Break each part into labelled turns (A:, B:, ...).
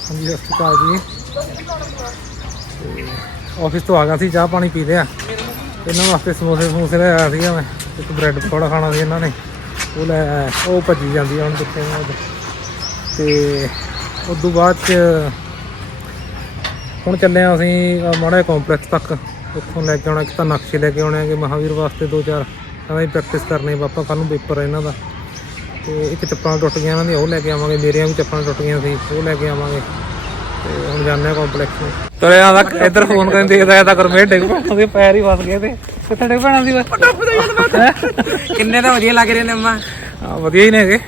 A: ਹਾਂਜੀ ਸਤਿ ਸ਼੍ਰੀ ਅਕਾਲ ਜੀ। ਆਫਿਸ ਤੋਂ ਆ ਗਿਆ ਸੀ, ਚਾਹ ਪਾਣੀ ਪੀ ਲਿਆ। ਇਹਨਾਂ ਵਾਸਤੇ ਸਮੋਸੇ ਲੈ ਆਇਆ ਸੀਗਾ ਮੈਂ। ਇੱਕ ਬ੍ਰੈਡ ਪਕੌੜਾ ਖਾਣਾ ਸੀ ਇਹਨਾਂ ਨੇ, ਉਹ ਲੈ ਆਇਆ। ਉਹ ਭੱਜੀ ਜਾਂਦੀ ਆ ਹੁਣ ਕਿੱਥੇ ਤੇ ਉਸ ਤੋਂ ਬਾਅਦ 'ਚ ਹੁਣ ਚੱਲੇ ਹਾਂ ਅਸੀਂ ਮਾੜਾ ਜਿਹਾ ਕੰਪਲੈਕਸ ਤੱਕ। ਉੱਥੋਂ ਲੈ ਕੇ ਆਉਣਾ ਇੱਕ ਤਾਂ ਨਕਸ਼ੇ ਲੈ ਕੇ ਆਉਣੇ ਹੈਗੇ ਮਹਾਂਵੀਰ ਵਾਸਤੇ 2-4 ਕਹਿੰਦਾ ਜੀ ਪ੍ਰੈਕਟਿਸ ਕਰਨੀ ਪਾਪਾ, ਕੱਲ੍ਹ ਨੂੰ ਪੇਪਰ ਹੈ ਇਹਨਾਂ ਦਾ। ਤੇ ਇੱਕ ਚੱਪਲਾਂ ਟੁੱਟ ਗਈਆਂ ਇਹਨਾਂ ਦੀਆਂ, ਉਹ ਲੈ ਕੇ ਆਵਾਂਗੇ। ਮੇਰੀਆਂ ਵੀ ਚੱਪਲਾਂ ਟੁੱਟ ਗਈਆਂ ਸੀ, ਉਹ ਲੈ ਕੇ ਆਵਾਂਗੇ। ਤੇ ਹੁਣ ਜਾਂਦੇ ਹਾਂ ਕੰਪਲੈਕਸ ਨੂੰ। ਤੁਰਿਆ ਦਾ ਇੱਧਰ ਫੋਨ ਕਰਨ ਦੇਖਦਾ ਤਾਂ ਗੁਰਮੇਰ ਡਿੱਗ ਪਿਆ, ਉਹਦੇ ਪੈਰ ਹੀ ਫਸ ਗਏ। ਤੇ ਕਿੱਥੇ ਡਿੱਗ ਪੈਣਾ ਸੀ
B: ਕਿੰਨੇ ਤਾਂ ਵਧੀਆ ਲੱਗ ਰਹੇ ਨੇ ਅੰਮਾ।
A: ਹਾਂ ਵਧੀਆ ਹੀ ਨੇ ਹੈਗੇ।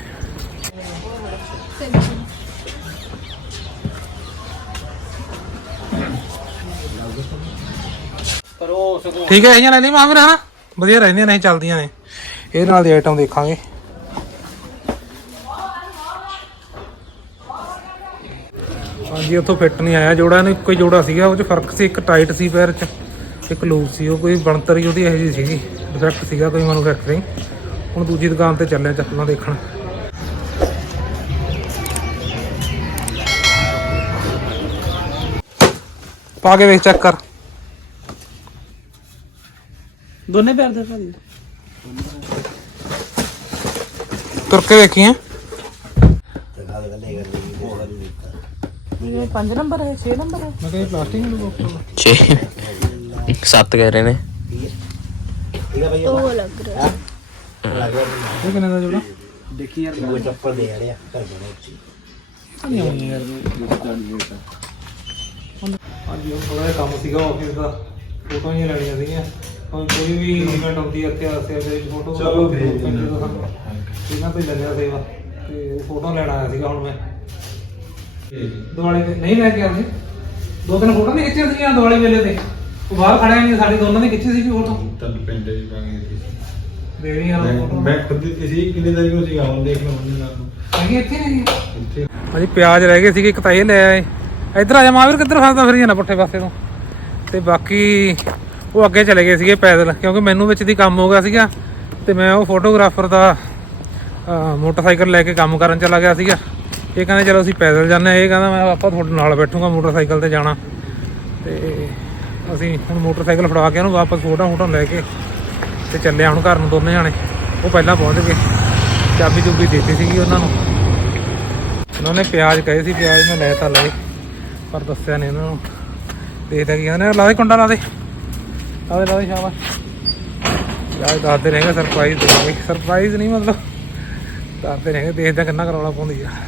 A: ਠੀਕ ਹੈ ਇਹੀਆਂ ਲੈ ਲਈ ਮਹਾਂਵੀਰ, ਹਨਾ ਵਧੀਆ ਰਹਿੰਦੀਆਂ ਨੇ, ਚੱਲਦੀਆਂ ਨੇ। ਇਹ ਨਾਲ ਦੀ ਆਈਟਮ ਦੇਖਾਂਗੇ। ਹਾਂਜੀ ਉੱਥੋਂ ਫਿੱਟ ਨਹੀਂ ਆਇਆ ਜੋੜਾ, ਇਹਨੂੰ ਇੱਕੋ ਹੀ ਜੋੜਾ ਸੀਗਾ। ਉਹ 'ਚ ਫਰਕ ਸੀ, ਇੱਕ ਟਾਈਟ ਸੀ ਪੈਰ 'ਚ, ਇੱਕ ਲੂਜ਼ ਸੀ। ਉਹ ਕੋਈ ਬਣਤਰ ਹੀ ਉਹਦੀ ਇਹੋ ਜਿਹੀ ਸੀਗੀ, ਡਿਫੈਕਟ ਸੀਗਾ ਕੋਈ ਮੈਨੂਫੈਕਚਰਿੰਗ। ਹੁਣ ਦੂਜੀ ਦੁਕਾਨ ਤੇ ਚੱਲੇ ਚੱਪਲਾਂ ਦੇਖਣ। ਪਾ ਕੇ ਵੇਖ, ਚੈੱਕ ਕਰ।
B: ਦੋਨੇ ਪੈਰ ਦੇ ਭਾਜੀ
A: ਤੁਰ ਕੇ ਵੇਖੀਏ।
B: 5 ਨੰਬਰ ਹੈ 6 ਨੰਬਰ ਹੈ।
A: ਮੈਂ ਕਹਿੰਦਾ ਪਲਾਸਟਿਕ ਨੂੰ
C: 7 ਕਹਿ ਰਹੇ ਨੇ।
D: ਉਹ ਲੱਗ ਰਿਹਾ
A: ਇਹ ਕਿੰਨੇ ਦਾ ਜੋੜਾ?
B: ਦੇਖੀ ਯਾਰ
E: ਉਹ ਚੱਪਲ ਦੇ ਆ ਰਿਹਾ ਘਰ ਜਾਣਾ
A: ਨਹੀਂ ਆਉਣੀ ਯਾਰ। ਹਾਂਜੀ ਉਹ ਥੋੜਾ ਜਿਹਾ ਕੰਮ ਸੀਗਾ ਆਫਿਸ ਦਾ, ਫੋਟੋਆਂ ਹੀ ਲੈਣੀਆਂ ਸੀਗੀਆਂ। ਕੋਈ ਵੀ ਇਵੈਂਟ ਹੁੰਦੀ ਹੈ ਇੱਥੇ ਆਸੇ ਦੇ ਵਿੱਚ ਫੋਟੋ ਚਲੋ ਇਹਨਾਂ ਤੋਂ ਹੀ ਲੈਂਦੇ ਆ ਸੇਵਾ। ਤੇ ਫੋਟੋ ਲੈਣ ਆਇਆ ਸੀਗਾ ਹੁਣ ਮੈਂ ਦਿਵਾਲੀ ਤੇ। ਨਹੀਂ ਲੈ ਕੇ ਆਉਂਦੇ, 2-3 ਫੋਟੋ ਨਹੀਂ ਖਿੱਚੀਆਂ ਸੀਗੀਆਂ ਦਿਵਾਲੀ ਵੇਲੇ ਤੇ। ਉਹ ਬਾਹਰ ਖੜਿਆ ਨਹੀਂ, ਸਾਡੀ ਦੋਨਾਂ ਦੀ ਖਿੱਚੀ ਸੀਗੀ ਫੋਟੋ।
E: ਤਦ ਪਿੰਡ ਵੀ ਪਾਂਗੇ
A: ਦੇਣੀ ਆ ਫੋਟੋ।
E: ਮੈਂ ਖੁਦ ਦਿੱਤੀ ਸੀ, ਕਿੰਨੇ ਤਾਰੀਖ ਨੂੰ ਸੀਗਾ ਹੁਣ ਦੇਖ ਲਓ ਮੰਨੀ ਨਾਲ ਨੂੰ
A: ਹੈਗੀ ਇੱਥੇ ਨਹੀਂ
E: ਇੱਥੇ।
A: ਹਾਂਜੀ ਪਿਆਜ਼ ਰਹਿ ਗਏ ਸੀਗੇ, ਇੱਕ ਤਾਂ ਇਹ ਲੈ ਆਏ। ਇੱਧਰ ਆ ਜਾ ਮਹਾਂਵੀਰ, ਕਿੱਧਰ ਫਸਦਾ ਫਿਰ ਜਾਣਾ ਪੁੱਠੇ ਪਾਸੇ ਤੋਂ। ਤੇ ਬਾਕੀ ਉਹ ਅੱਗੇ ਚਲੇ ਗਏ ਸੀਗੇ ਪੈਦਲ, ਕਿਉਂਕਿ ਮੈਨੂੰ ਵਿੱਚ ਦੀ ਕੰਮ ਹੋ ਗਿਆ ਸੀਗਾ। ਤੇ ਮੈਂ ਉਹ ਫੋਟੋਗ੍ਰਾਫਰ ਦਾ ਮੋਟਰਸਾਈਕਲ ਲੈ ਕੇ ਕੰਮ ਕਰਨ ਚਲਾ ਗਿਆ ਸੀਗਾ। ਇਹ ਕਹਿੰਦੇ ਚਲੋ ਅਸੀਂ ਪੈਦਲ ਜਾਂਦੇ ਹਾਂ। ਇਹ ਕਹਿੰਦਾ ਮੈਂ ਪਾਪਾ ਤੁਹਾਡੇ ਨਾਲ ਬੈਠੂੰਗਾ ਮੋਟਰਸਾਈਕਲ ਤੇ ਜਾਣਾ। ਤੇ ਅਸੀਂ ਹੁਣ ਮੋਟਰਸਾਈਕਲ ਫੜਾ ਕੇ ਉਹਨੂੰ ਵਾਪਸ ਫੋਟੋ ਲੈ ਕੇ ਤੇ ਚੱਲੇ ਹੁਣ ਘਰ ਨੂੰ ਦੋਨੇ ਜਾਣੇ। ਉਹ ਪਹਿਲਾਂ ਪਹੁੰਚ ਗਏ, ਚਾਬੀ ਚੁਬੀ ਦਿੱਤੀ ਸੀਗੀ ਉਹਨਾਂ ਨੂੰ। ਉਹਨਾਂ ਨੇ ਪਿਆਜ਼ ਕਹੇ ਸੀ, ਪਿਆਜ਼ ਮੈਂ ਲੈ ਤਾਂ ਲਏ ਪਰ ਦੱਸਿਆ ਨਹੀਂ ਉਹਨਾਂ ਨੂੰ। ਦੇਖਦਾ ਕੀ ਕਹਿੰਦੇ, ਲਾ ਦੇ ਕੁੰਡਾ, ਲਾ ਦੇ ਸ਼ਾਬਾਸ਼। ਪਿਆਜ਼ ਦੱਸਦੇ ਰਹੇਗਾ, ਸਰਪ੍ਰਾਈਜ਼ ਦੇਵਾਂਗੇ। ਸਰਪ੍ਰਾਈਜ਼ ਨਹੀਂ ਮਤਲਬ ਦੱਸਦੇ ਰਹੇਗੇ, ਦੇਖਦਾ ਕਿੰਨਾ ਕਰੌਲਾ ਪਾਉਂਦੀ ਆ।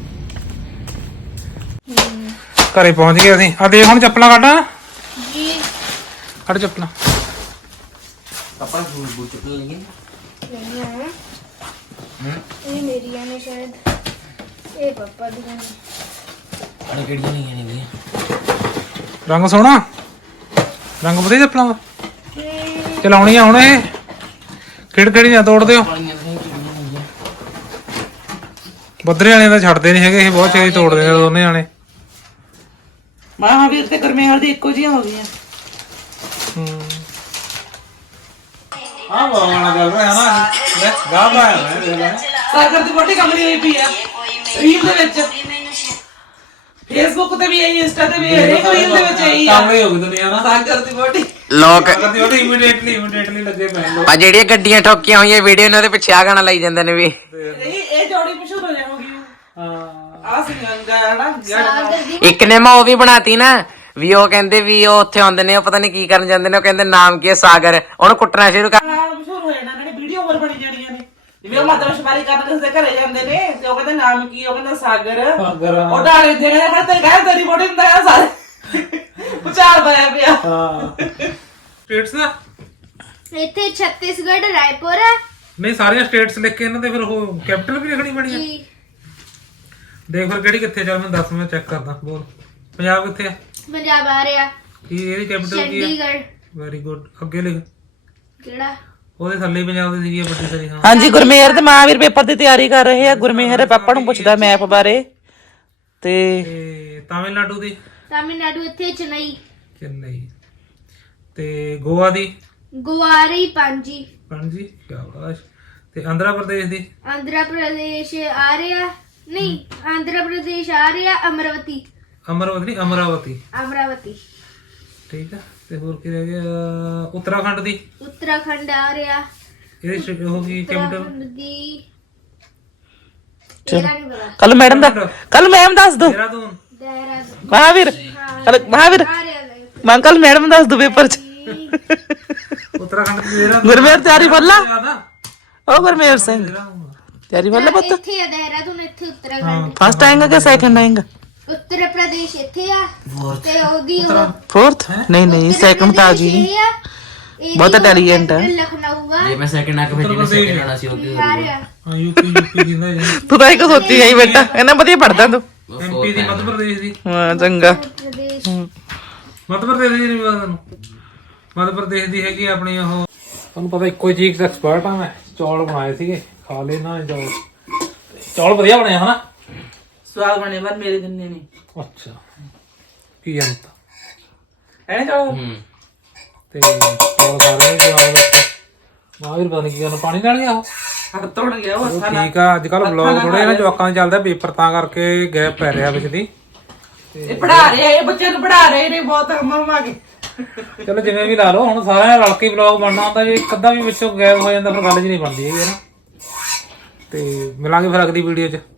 A: ਘਰੇ ਪਹੁੰਚ ਗਏ ਅਸੀਂ। ਆ ਦੇਖ ਹੁਣ ਚੱਪਲਾਂ ਕੱਢ
D: ਜੀ।
A: ਕੱਢ ਚੱਪਲਾਂ।
C: ਪਾਪਾ ਬੂਟ ਚੱਪਲ ਲੈਣੀ
D: ਨਹੀਂ ਹੈ ਇਹ ਮੇਰੀਆਂ ਨੇ ਸ਼ਾਇਦ, ਇਹ ਪਾਪਾ ਦੀਆਂ ਨੇ।
C: ਅਰੇ ਕਿਹੜੀਆਂ ਨਹੀਂ ਨੇ
A: ਰੰਗ ਸੋਹਣਾ, ਰੰਗ ਵਧੀਆ ਚੱਪਲਾਂ ਦਾ। ਚਲਾਉਣੀ ਆ ਹੁਣ ਇਹ, ਕਿਹੜੀ ਨਾ ਤੋੜ ਦਿਓ। ਬੱਦਰੇ ਵਾਲੇ ਤਾਂ ਛੱਡਦੇ ਨਹੀਂ ਹੈਗੇ, ਇਹ ਬਹੁਤ ਛੇਤੀ ਤੋੜਦੇ ਨੇ ਦੋਨੇ ਜਾਣੇ।
B: ਮਹਾਂਵੀਰ ਤੇ ਗੁਰਮੇਹਰ ਦੀ ਇੱਕੋ ਜਿਹੀਆਂ ਹੋ ਗਈਆਂ।
A: ਆਹ ਵਾਲਾ ਚੱਲ ਰਿਹਾ ਨਾ, ਲੈ ਗਾਹ ਪਾਇਆ
B: ਸਾਗਰ ਦੀ ਬੋਟੀ ਕਮਲੀ ਹੋਈ ਪਈ ਆ ਰੀਲ ਦੇ ਵਿੱਚ। ਫੇਸਬੁੱਕ ਤੇ ਵੀ ਆਈ, ਇੰਸਟਾ ਤੇ ਵੀ ਹਰੇਕ ਰੀਲ ਦੇ ਵਿੱਚ ਆਈ ਆ।
A: ਕਾਮੜੀ ਹੋ ਗਈ ਦੁਨੀਆ ਨਾ।
B: ਸਾਗਰ ਦੀ ਬੋਟੀ
C: ਲੋਕ
A: ਇਮੀਡੀਏਟਲੀ ਲੱਗੇ ਪਏ ਲੋਕ।
C: ਆ ਜਿਹੜੀਆਂ ਗੱਡੀਆਂ ਠੋਕੀਆਂ ਹੋਈਆਂ ਵੀਡੀਓ ਇਹਨਾਂ ਦੇ ਪਿੱਛੇ ਆ ਗਾਣਾ ਲਾਈ ਜਾਂਦੇ ਨੇ ਵੀ।
B: ਇਹ ਜੋੜੀ ਮਸ਼ਹੂਰ ਹੋ ਜਾਣਗੀ।
A: ਹਾਂ
B: ਆ ਸਿੰਘਾ ਹਨਾ
D: ਸਾਗਰ ਦੀ
C: ਇੱਕ ਨੇ ਮੈਂ ਉਹ ਵੀ ਬਣਾਤੀ ਨਾ ਵੀ, ਉਹ ਕਹਿੰਦੇ ਵੀ ਉਹ ਉੱਥੇ ਆਉਂਦੇ ਨੇ, ਉਹ ਪਤਾ ਨਹੀਂ ਕੀ ਕਰਨ ਜਾਂਦੇ ਨੇ। ਉਹ ਕਹਿੰਦੇ ਨਾਮ ਕੀ ਹੈ ਸਾਗਰ, ਉਹਨੂੰ ਕੁੱਟਣਾ ਸ਼ੁਰੂ ਕਰ।
B: ਮਸ਼ਹੂਰ ਹੋ ਜਾਣਾ, ਇਹਨਾਂ ਨੇ ਵੀਡੀਓ ਹੋਰ ਬਣੀ ਜਾਣੀਆਂ ਨੇ। ਜਿਵੇਂ ਉਹ ਮਾਤਾ ਸ਼ਮਾਰੀ ਕਰਨ ਕਿਸੇ ਦੇ ਘਰੇ ਜਾਂਦੇ ਨੇ ਤੇ ਉਹ ਕਹਿੰਦੇ ਨਾਮ ਕੀ, ਉਹ ਕਹਿੰਦਾ ਸਾਗਰ। ਉਹ ਡਾਲੇ ਦੇ ਨੇ ਹਰ ਤੇ ਗਏ ਤੇਰੀ ਬੋਡੀ ਹੁੰਦਾ ਆ ਸਾਰੇ ਉਚਾਰ ਪਾਇਆ ਪਿਆ।
A: ਹਾਂ ਸਟੇਟਸ ਦਾ
D: ਇੱਥੇ ਛੱਤੀਸਗੜ੍ਹ, ਰਾਏਪੁਰ
A: ਨਹੀਂ ਸਾਰੀਆਂ ਸਟੇਟਸ ਲਿਖ ਕੇ ਇਹਨਾਂ ਦੇ ਫਿਰ ਉਹ ਕੈਪੀਟਲ ਵੀ ਲਿਖਣੀ ਬਣੀ ਆ।
D: ਜੀ।
A: ਦੇਖ ਫਿਰ ਕਿਹੜੀ ਕਿੱਥੇ, ਚੱਲ ਮੈਂ ਦੱਸ, ਮੈਂ ਚੈੱਕ ਕਰਦਾ। ਬੋਲ ਪੰਜਾਬ ਕਿੱਥੇ ਆ?
D: ਪੰਜਾਬ ਆ ਰਿਹਾ,
A: ਕੀ ਇਹਦੀ ਕੈਪੀਟਲ ਕੀ ਆ?
D: ਚੰਡੀਗੜ੍ਹ।
A: ਵੈਰੀ ਗੁੱਡ, ਅੱਗੇ ਲਿਖ।
D: ਕਿਹੜਾ?
A: ਉਹਦੇ ਥੱਲੇ ਹੀ ਪੰਜਾਬ ਦੀ ਸੀਗੀ ਵੱਡੀ ਸਾਰੀ। ਹਾਂ
B: ਹਾਂਜੀ ਗੁਰਮੇਹਰ ਤੇ ਮਹਾਂਵੀਰ ਪੇਪਰ ਦੀ ਤਿਆਰੀ ਕਰ ਰਹੇ ਆ। ਗੁਰਮੇਹਰ ਪਾਪਾ ਨੂੰ ਪੁੱਛਦਾ ਮੈਪ ਬਾਰੇ। ਤੇ
A: ਤਾਮਿਲਨਾਡੂ ਦੀ?
D: ਤਾਮਿਲਨਾਡੂ ਇੱਥੇ
A: ਚੇਨਈ। ਤੇ ਗੋਆ ਦੀ?
D: ਗੁਆਰੀ ਪਾਂਜੀ।
A: ਪਣਜੀ, ਸ਼ਾਬਾਸ਼। ਤੇ ਆਂਧਰਾ ਪ੍ਰਦੇਸ਼ ਦੀ?
D: ਆਂਧਰਾ ਪ੍ਰਦੇਸ਼ ਆ ਰਿਹਾ, ਨਹੀਂ ਆਂਧਰਾ ਪ੍ਰਦੇਸ਼ ਆ ਰਿਹਾ, ਅਮਰਵਤੀ।
A: ਅਮਰਾਵਤੀ ਅਮਰਾਵਤੀ
D: ਅਮਰਾਵਤੀ
A: ਠੀਕ ਆ। ਤੇ ਹੋਰ ਕੀ ਰਹਿ ਗਿਆ? ਉੱਤਰਾਖੰਡ ਦੀ
D: ਉੱਤਰਾਖੰਡ ਆ ਰਿਹਾ।
A: ਇਹਦੀ ਸ਼ਿਪ ਹੋ ਗਈ ਕੈਪੀਟਲ
D: ਉੱਤਰਾਖੰਡ ਦੀ ਤੇਰਾ ਨਹੀਂ ਪਤਾ।
B: ਕੱਲ ਮੈਡਮ ਦਾ ਕੱਲ ਮੈਮ ਦੱਸ ਦੋ
A: ਦੇਹਰਾਦੂਨ
D: ਦੇਹਰਾਦੂਨ
B: ਮਹਾਵੀਰ ਮਹਾਵੀਰ
D: ਆ ਰਿਹਾ
B: ਮੈਂ ਕੱਲ ਮੈਡਮ ਦੱਸ ਦੋ ਪੇਪਰ ਚ
A: ਉੱਤਰਾਖੰਡ ਦੀ ਦੇਹਰਾਦੂਨ
B: ਗੁਰਮੇਰ ਤਿਆਰੀ ਫੱਲਾ
A: ਯਾਦ ਆ
B: ਉਹ ਗੁਰਮੇਰ ਸਿੰਘ ਤਿਆਰੀ ਫੱਲਾ ਪੁੱਤ
D: ਇੱਥੇ ਆ ਦੇਹਰਾਦੂਨ, ਇੱਥੇ ਉੱਤਰਾਖੰਡ।
B: ਫਸਟ ਆਏਗਾ ਕਿ ਸੈਕੰਡ ਆਏਗਾ
D: ਉੱਤਰ ਪ੍ਰਦੇਸ਼ ਇੱਥੇ ਆ ਤੇ ਉਹਦੀ ਉਹ
B: ਫੋਰਥ ਨਹੀਂ ਨਹੀਂ ਸੈਕੰਡ ਤਾਂ ਆ ਜੀ
D: ਇਹ ਆ ਇਹਦੀ
B: ਬਹੁਤ
D: ਉਹ
B: intelligent ਹੈ।
D: ਲਖਨਊ ਆ
C: ਜੇ ਮੈਂ ਸੈਕਿੰਡ ਆ ਕੇ ਫਿਰ ਜਿਹਨੇ ਸੈਕਿੰਡ ਆਣਾ ਸੀ ਉਹ ਕੀ
D: ਬਿਹਾਰ ਆ।
A: ਹਾਂ ਯੂਪੀ ਜਿੰਦਾ
B: ਤੂੰ ਤਾਂ ਇੱਕ ਸੋਚੀ ਗਈ ਬੇਟਾ ਇਹਨਾਂ ਵਧੀਆ ਪੜਦਾ ਤੂੰ
A: ਐਮਪੀ ਦੀ ਮੱਧ ਪ੍ਰਦੇਸ਼ ਦੀ
B: ਹਾਂ ਚੰਗਾ
D: ਪ੍ਰਦੇਸ਼
A: ਮੱਧ ਪ੍ਰਦੇਸ਼ ਦੀ ਨਹੀਂ ਪਤਾ ਤੈਨੂੰ? ਮੱਧ ਪ੍ਰਦੇਸ਼ ਦੀ ਹੈਗੀ ਆਪਣੀ ਉਹ ਤੁਹਾਨੂੰ ਪਤਾ ਇੱਕੋ ਹੀ ਚੀਜ਼ ਐਕਸਪਰਟ ਆ ਮੈਂ। ਚੌਲ ਬਣਾਏ ਸੀਗੇ ਖਾ ਲਏ ਨਾ ਚੌਲ। ਚੌਲ ਵਧੀਆ ਬਣੇ ਹਨਾ?
B: ਸਵਾਦ ਬਣੇ ਪਰ ਮੇਰੇ ਦਿੰਨੇ ਨਹੀਂ
A: ਅੱਛਾ ਕੀ ਅੰਤ
B: ਐਨੇ ਚਾਹੋ
A: ਤੇ ਚੌਲ ਖਾ ਰਹੇ ਨੇ ਆਉਂ ਮਾਵੀਰ ਪਤਾ ਨਹੀਂ ਕੀ ਕਰਨ ਪਾਣੀ ਨਾਲ ਗਿਆ ਉਹ
B: ਹੱਥ ਤੋੜ ਗਿਆ ਉਹ
A: ਚਲੋ ਠੀਕ ਆ। ਅੱਜ ਕੱਲ ਵਲੌਗ ਥੋੜੇ ਨਾ ਜਵਾਕਾਂ ਦੇ ਚੱਲਦਾ ਪੇਪਰ ਤਾਂ ਕਰਕੇ ਗੈਪ ਪੈ ਰਿਹਾ ਵਿੱਚ ਦੀ।
B: ਇਹ ਪੜਾ ਰਹੇ ਆ ਇਹ ਬੱਚਿਆਂ ਨੂੰ ਪੜਾ ਰਹੇ ਨੇ ਬਹੁਤ ਹਮਾ ਕੇ
A: ਚਲੋ ਜਿਵੇਂ ਵੀ ਲਾ ਲਓ ਹੁਣ ਸਾਰਿਆਂ ਨਾਲ ਰਲ ਕੇ ਵਲੌਗ ਬਣਨਾ ਹੁੰਦਾ। ਜੇ ਇੱਕ ਅੱਧਾ ਵੀ ਵਿੱਚੋਂ ਗੈਪ ਹੋ ਜਾਂਦਾ ਫਿਰ ਗੱਲ ਜੀ ਨਹੀਂ ਬਣਦੀ ਹੈਗੀ ਨਾ। ਤੇ ਮਿਲਾਂਗੇ ਫਿਰ ਅਗਲੀ ਵੀਡੀਓ 'ਚ।